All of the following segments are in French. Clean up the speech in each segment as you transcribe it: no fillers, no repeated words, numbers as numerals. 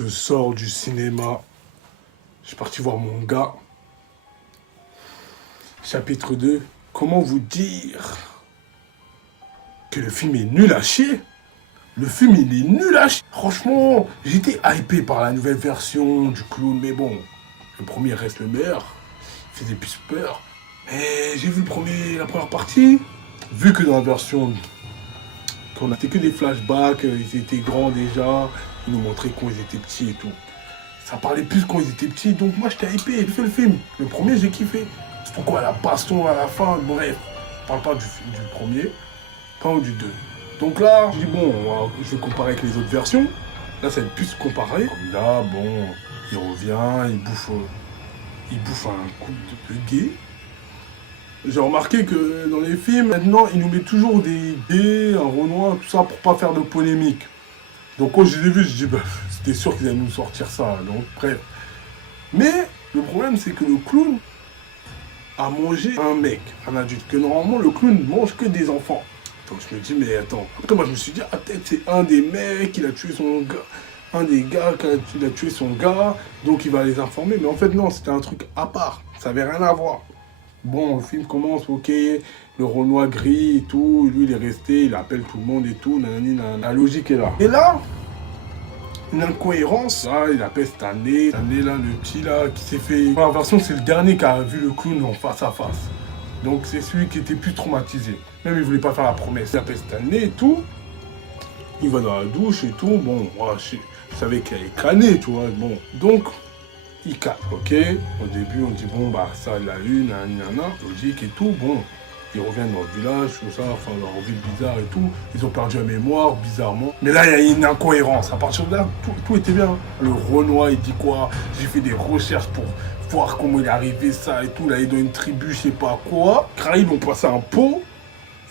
Je sors du cinéma. Je suis parti voir mon gars. Chapitre 2. Comment vous dire que le film est nul à chier? Le film, il est nul à chier. Franchement, j'étais hypé par la nouvelle version du clown, mais bon, le premier reste le meilleur. Il faisait plus peur. Et j'ai vu la première partie. Vu que dans la version qu'on a fait que des flashbacks, ils étaient grands déjà, ils nous montraient quand ils étaient petits et tout. Ça parlait plus quand ils étaient petits, donc moi j'étais hypé, j'ai fait le film. Le premier, j'ai kiffé. C'est pourquoi la baston à la fin, bref. On parle pas du premier, pas du 2. Donc là, je dis bon, je vais comparer avec les autres versions. Là, ça va être plus comparé. Comme là, bon, il revient, il bouffe un coup de gay. J'ai remarqué que dans les films, maintenant, ils nous mettent toujours des gays, un Renoir, tout ça, pour pas faire de polémique. Donc quand je les ai vus, je dis, bah, c'était sûr qu'ils allaient nous sortir ça. Donc, bref. Mais, le problème, c'est que le clown a mangé un mec, un adulte. Que normalement, le clown mange que des enfants. Donc je me dis, mais attends. Après, moi, je me suis dit, ah, peut-être c'est un des mecs, il a tué son gars. Un des gars qui a tué son gars, donc il va les informer. Mais en fait, non, c'était un truc à part. Ça avait rien à voir. Bon, le film commence, ok, le Renoir gris et tout, lui il est resté, il appelle tout le monde et tout, nanani, nanana. La logique est là. Et là, une incohérence, là, il appelle Stanley là, le petit là, qui s'est fait... Dans la version, c'est le dernier qui a vu le clown en face à face. Donc c'est celui qui était plus traumatisé. Même il voulait pas faire la promesse. Il appelle Stanley et tout, il va dans la douche et tout, bon, voilà, je savais qu'il allait crâner, tu vois, bon. Donc... il capte, ok. Au début, on dit, bon, bah, ça, il a eu, nanana, logique et tout. Bon, ils reviennent dans le village, tout ça, enfin, leur vie bizarre et tout. Ils ont perdu la mémoire, bizarrement. Mais là, il y a une incohérence. À partir de là, tout était bien. Le Renoir, il dit quoi? J'ai fait des recherches pour voir comment il est arrivé, ça et tout. Là, il est dans une tribu, je sais pas quoi. Ils l'ont passé un pot.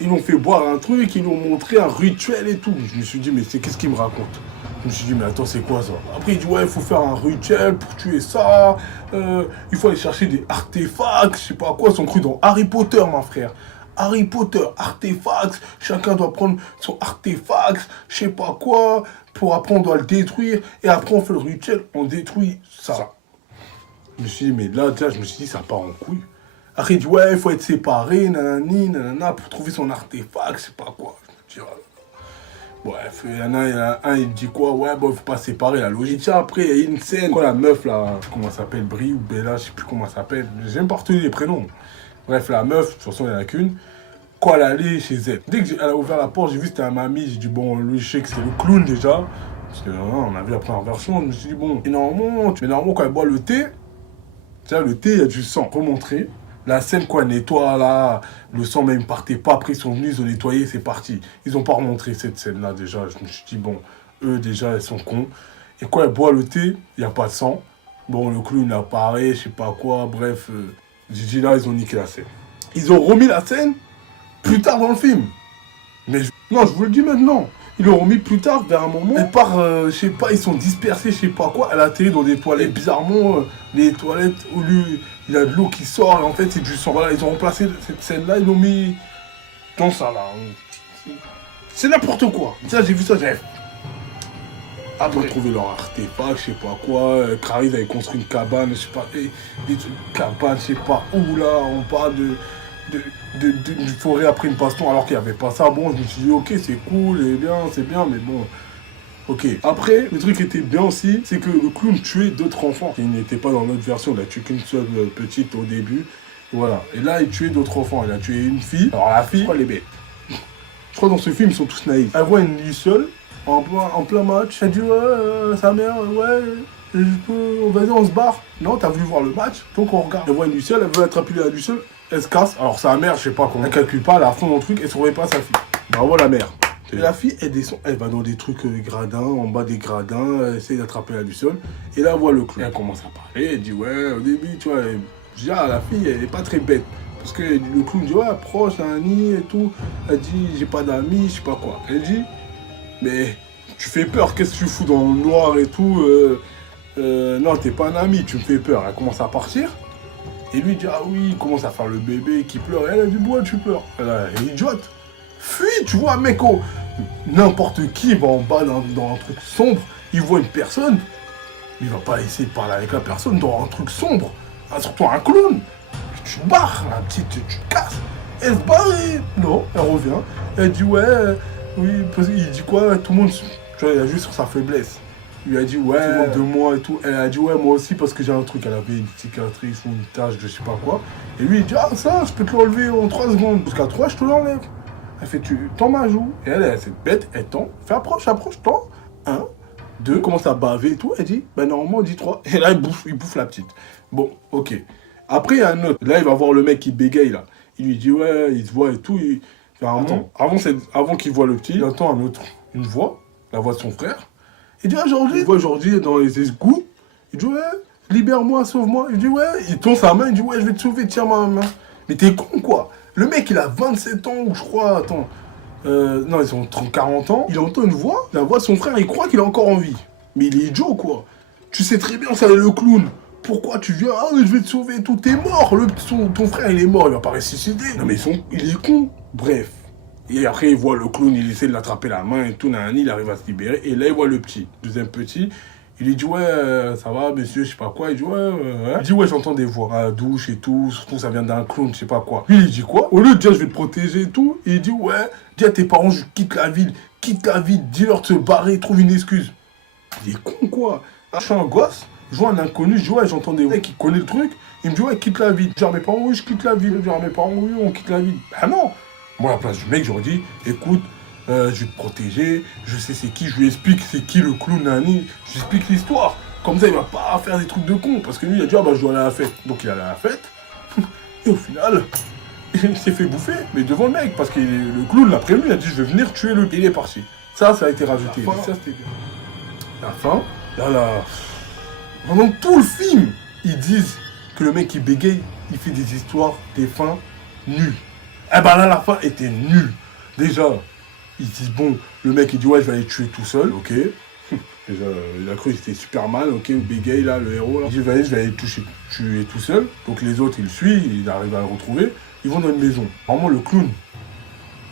Ils l'ont fait boire un truc, ils l'ont montré un rituel et tout. Je me suis dit, mais qu'est-ce qu'il me raconte? Je me suis dit, mais attends, c'est quoi ça? Après, il dit, ouais, il faut faire un rituel pour tuer ça. Il faut aller chercher des artefacts, je sais pas quoi. Ils sont crus dans Harry Potter, mon frère. Harry Potter, artefacts. Chacun doit prendre son artefact, je sais pas quoi. Pour après, on doit le détruire. Et après, on fait le rituel, on détruit ça. Je me suis dit, mais là, déjà, je me suis dit, ça part en couille. Après, il dit, ouais, il faut être séparé, nanani, nanana, pour trouver son artefact, je sais pas quoi. Je me dis, bref, il y en a un, il dit quoi? Ouais, bon, il faut pas séparer la logique. Tiens, après, il y a une scène, quand la meuf, là, je sais plus comment elle s'appelle, Brie ou Bella, je sais plus comment elle s'appelle, j'ai même pas retenu les prénoms. Bref, la meuf, de toute façon, il n'y en a qu'une. Quand elle allait chez elle, dès qu'elle a ouvert la porte, j'ai vu que c'était un mamie, j'ai dit, bon, lui, je sais que c'est le clown déjà, parce que on a vu la première version, je me suis dit, bon, et normalement, quand elle boit le thé, tu sais, le thé, il y a du sang, remontré. La scène, quoi, elle nettoie, là, le sang même partait pas, après ils sont venus, ils ont nettoyé, c'est parti. Ils ont pas remontré cette scène-là, déjà. Je me suis dit, bon, eux, déjà, ils sont cons. Et quand elle boit le thé, il n'y a pas de sang. Bon, le clown apparaît, je sais pas quoi, bref. J'ai dit, là, ils ont niqué la scène. Ils ont remis la scène plus tard dans le film. Mais, non, je vous le dis maintenant. Ils l'ont remis plus tard, vers un moment. Elle part, je sais pas, ils sont dispersés, je sais pas quoi. Elle atterrit dans des toilettes. Bizarrement, les toilettes, au lieu, il y a de l'eau qui sort, et en fait, c'est du sang. Voilà, ils ont remplacé cette scène-là, ils l'ont mis dans ça, là. C'est n'importe quoi. Ça, j'ai vu ça, j'ai... Après, trouver leur artefact, je sais pas quoi. Clarisse avait construit une cabane, je sais pas, des trucs, cabane, je sais pas où, là. On parle d'une forêt après une baston alors qu'il n'y avait pas ça. Bon, je me suis dit, ok, c'est cool, c'est bien, mais bon. Ok. Après, le truc qui était bien aussi, c'est que le clown tuait d'autres enfants qui n'étaient pas dans notre version. Il a tué qu'une seule petite au début. Voilà. Et là, il tuait d'autres enfants. Il a tué une fille. Alors la fille, je crois, elle est bête. Je crois que dans ce film, ils sont tous naïfs. Elle voit une luciole en plein match. Elle dit, ouais, sa mère, ouais, vas-y, on se barre. Non, t'as voulu voir le match, donc on regarde. Elle voit une luciole, elle veut attraper la luciole. Elle se casse. Alors sa mère, je sais pas comment, elle calcule pas, elle a fond dans le truc, elle surveille pas sa fille. Bravo la mère. Et la fille, elle descend, elle va dans des trucs gradins, en bas des gradins, elle essaie d'attraper la luciole. Et là, elle voit le clown. Elle commence à parler, elle dit, ouais, au début, tu vois, je dis, ah, la fille, elle est pas très bête. Parce que le clown dit, ouais, proche, Nani et tout. Elle dit, j'ai pas d'amis, je sais pas quoi. Elle dit, mais tu fais peur, qu'est-ce que tu fous dans le noir et tout non, t'es pas un ami, tu me fais peur. Elle commence à partir. Et lui dit, ah oui, il commence à faire le bébé qui pleure. Et elle a dit, ouais, tu pleures. Elle est idiote. Fuis, tu vois, mec, n'importe qui va en bas dans un truc sombre, il voit une personne, Mais il va pas essayer de parler avec la personne dans un truc sombre. Ah, surtout un clown. Tu te barres, la petite, tu te casses. Elle se barre et... Non, elle revient. Elle dit ouais, oui, il dit quoi, tout le monde... Tu vois, il a joué sur sa faiblesse. Il lui a dit ouais, de moi et tout. Elle a dit ouais, moi aussi parce que j'ai un truc. Elle avait une cicatrice ou une tache de je sais pas quoi. Et lui il dit ah ça, je peux te l'enlever en 3 secondes. Jusqu'à 3, je te l'enlève. Elle fait tu tends ma joue. Et elle c'est bête, elle tend. Fait approche, tend. 1, 2, commence à baver et tout. Elle dit bah normalement on dit 3. Et là il bouffe la petite. Bon, ok. Après il y a un autre. Là il va voir le mec qui bégaye là. Il lui dit ouais, il se voit et tout. Attends, avant qu'il voit le petit, il entend une voix, la voix de son frère. Il dit ah Jordi, il voit Jordi dans les égouts. Il dit ouais, libère-moi, sauve-moi. Il dit ouais, il tend sa main, il dit ouais, je vais te sauver, tiens ma main. Mais t'es con quoi. Le mec il a 27 ans ou je crois, attends. Non, ils ont 40 ans. Il entend une voix, la voix de son frère, il croit qu'il est encore en vie. Mais il est idiot quoi. Tu sais très bien, ça est le clown. Pourquoi tu viens, ah je vais te sauver et tout, t'es mort, ton frère il est mort, il va pas ressusciter. Non mais il est con, bref. Et après il voit le clown, il essaie de l'attraper la main et tout, nanani, il arrive à se libérer. Et là il voit le petit, deuxième petit, il lui dit ouais, ça va monsieur, je sais pas quoi, il dit ouais. Il dit ouais, j'entends des voix à la douche et tout, surtout ça vient d'un clown, je sais pas quoi. Lui il dit quoi? Au lieu de dire je vais te protéger et tout, il dit ouais, dis à tes parents je quitte la ville, dis-leur de se barrer, trouve une excuse. Il est con quoi. Je suis un gosse. Je vois un inconnu, je dis ouais, j'entends des mecs qui connaissent le truc, il me dit ouais, quitte la ville. Je dis à mes parents, oui, je quitte la ville. Je dis à mes parents, oui, on quitte la ville. Ah non. Moi, à la place du mec, j'aurais dit, écoute, je vais te protéger, je sais c'est qui, je lui explique c'est qui le clown Nani, je lui explique l'histoire. Comme ça, il va pas faire des trucs de con, parce que lui, il a dit, ah bah, je dois aller à la fête. Donc, il allait à la fête, et au final, il s'est fait bouffer, mais devant le mec, parce que le clown l'a prévenu, il a dit, je vais venir tuer le... Et il est parti. Ça a été rajouté. Ça, c'était bien. La fin, là... Pendant tout le film, ils disent que le mec qui bégaye, il fait des histoires, des fins nulles. Eh ben là, la fin était nulle. Déjà, ils disent bon, le mec il dit ouais, je vais aller tuer tout seul, ok. Déjà, il a cru que c'était super mal, ok, le bégaye là, le héros là. Il dit je vais aller tuer tout seul. Donc les autres, ils le suivent, ils arrivent à le retrouver. Ils vont dans une maison. Vraiment, le clown,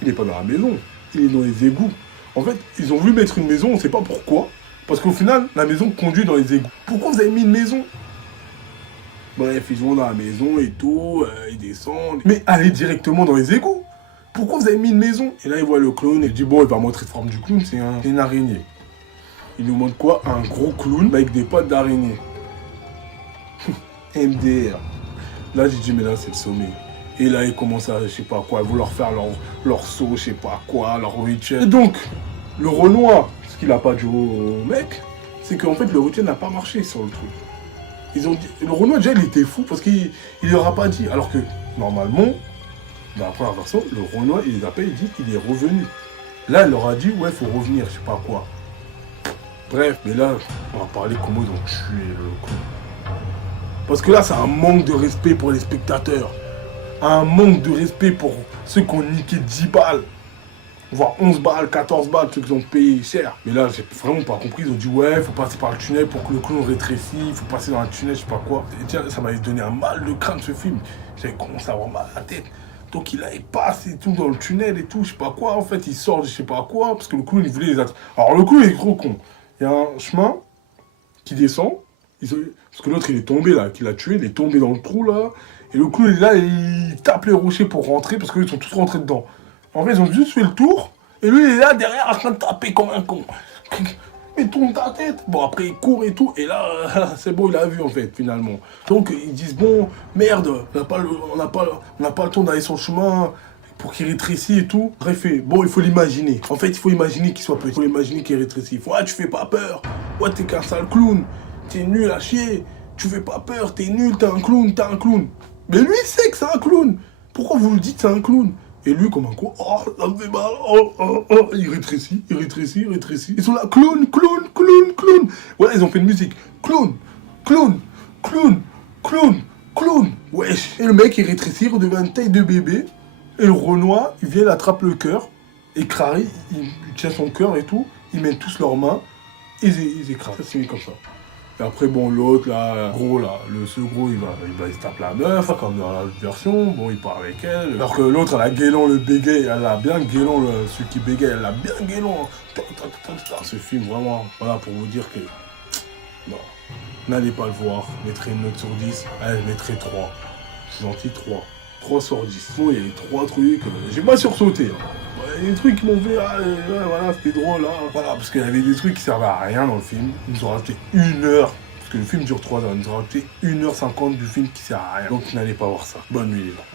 il n'est pas dans la maison, il est dans les égouts. En fait, ils ont voulu mettre une maison, on ne sait pas pourquoi. Parce qu'au final, la maison conduit dans les égouts. Pourquoi vous avez mis une maison? Bref, ils vont dans la maison et tout, ils descendent. Mais allez directement dans les égouts. Pourquoi vous avez mis une maison? Et là, il voit le clown et il dit bon, il va montrer la forme du clown, c'est une araignée. Il nous montre quoi? Un gros clown avec des pattes d'araignée. MDR. Là, j'ai dit mais là, c'est le sommet. Et là, ils commencent à, je sais pas quoi, vouloir faire leur saut, je sais pas quoi, leur rituel. Et donc, le Renoir, ce qu'il a pas dit au mec, c'est qu'en fait, le rituel n'a pas marché sur le truc. Ils ont dit, le Renoir déjà il était fou parce qu'il leur a pas dit. Alors que normalement, dans la première version, le Renoir il les appelle, il dit il est revenu. Là il leur a dit ouais faut revenir, je sais pas quoi. Bref, mais là on va parler comment ils ont tué le coup. Parce que là c'est un manque de respect pour les spectateurs. Un manque de respect pour ceux qui ont niqué 10 balles. Voire 11 balles, 14 balles, ceux qui ont payé cher. Mais là, j'ai vraiment pas compris. Ils ont dit, ouais, faut passer par le tunnel pour que le clown rétrécisse. Il faut passer dans un tunnel, je sais pas quoi. Et tiens, ça m'avait donné un mal de crâne, ce film. J'avais commencé à avoir mal à la tête. Donc, il passe et tout dans le tunnel et tout, je sais pas quoi. En fait, il sort de je sais pas quoi. Parce que le clown, il voulait les attraper. Alors, le clown, il est trop con. Il y a un chemin qui descend. Parce que l'autre, il est tombé là, qui l'a tué. Il est tombé dans le trou là. Et le clown, il est là, il tape les rochers pour rentrer. Parce qu'ils sont tous rentrés dedans. En fait, ils ont juste fait le tour, et lui, il est là, derrière, en train de taper comme un con. Mais tourne ta tête. Bon, après, il court et tout, et là, c'est bon, il a vu, en fait, finalement. Donc, ils disent, bon, merde, on n'a pas le temps d'aller sur le chemin pour qu'il rétrécisse et tout. Bref, bon, il faut l'imaginer. En fait, il faut imaginer qu'il soit petit. Il faut imaginer qu'il rétrécisse. Ouais, tu fais pas peur. Ouais, t'es qu'un sale clown. T'es nul à chier. Tu fais pas peur, t'es nul, t'es un clown, Mais lui, il sait que c'est un clown. Pourquoi vous le dites, c'est un clown? Et lui, comme un con, oh, ça me fait mal, oh, il rétrécit. Ils sont là, clown. Ouais, ils ont fait une musique. Clown. Wesh. Et le mec, il rétrécit, il redevient une taille de bébé. Et le Renoir, il vient, il attrape le cœur. Et Crary, il tient son cœur et tout. Ils mettent tous leurs mains. Ils écrasent. Ça se finit comme ça. Et après, bon, l'autre, là, gros, là, ce gros, il se tape la meuf, comme dans la version, bon, il part avec elle. Alors que l'autre, elle a guélant le bégaye, elle a bien guélant, celui qui bégaye, elle a bien guélant. Ce film, vraiment, voilà, pour vous dire que, non. N'allez pas le voir. Je mettrai une note sur 10. Allez, je mettrai 3. Je suis gentil, 3. 3 sur 10. Bon, il y a eu 3 trucs. J'ai pas sursauté. Hein. Il y a des trucs qui m'ont fait. Voilà, c'était drôle. Hein. Voilà, parce qu'il y avait des trucs qui servaient à rien dans le film. Ils nous ont rajouté 1 heure. Parce que le film dure 3 heures. Ils nous ont rajouté 1h50 du film qui sert à rien. Donc n'allez pas voir ça. Bonne nuit, les gens.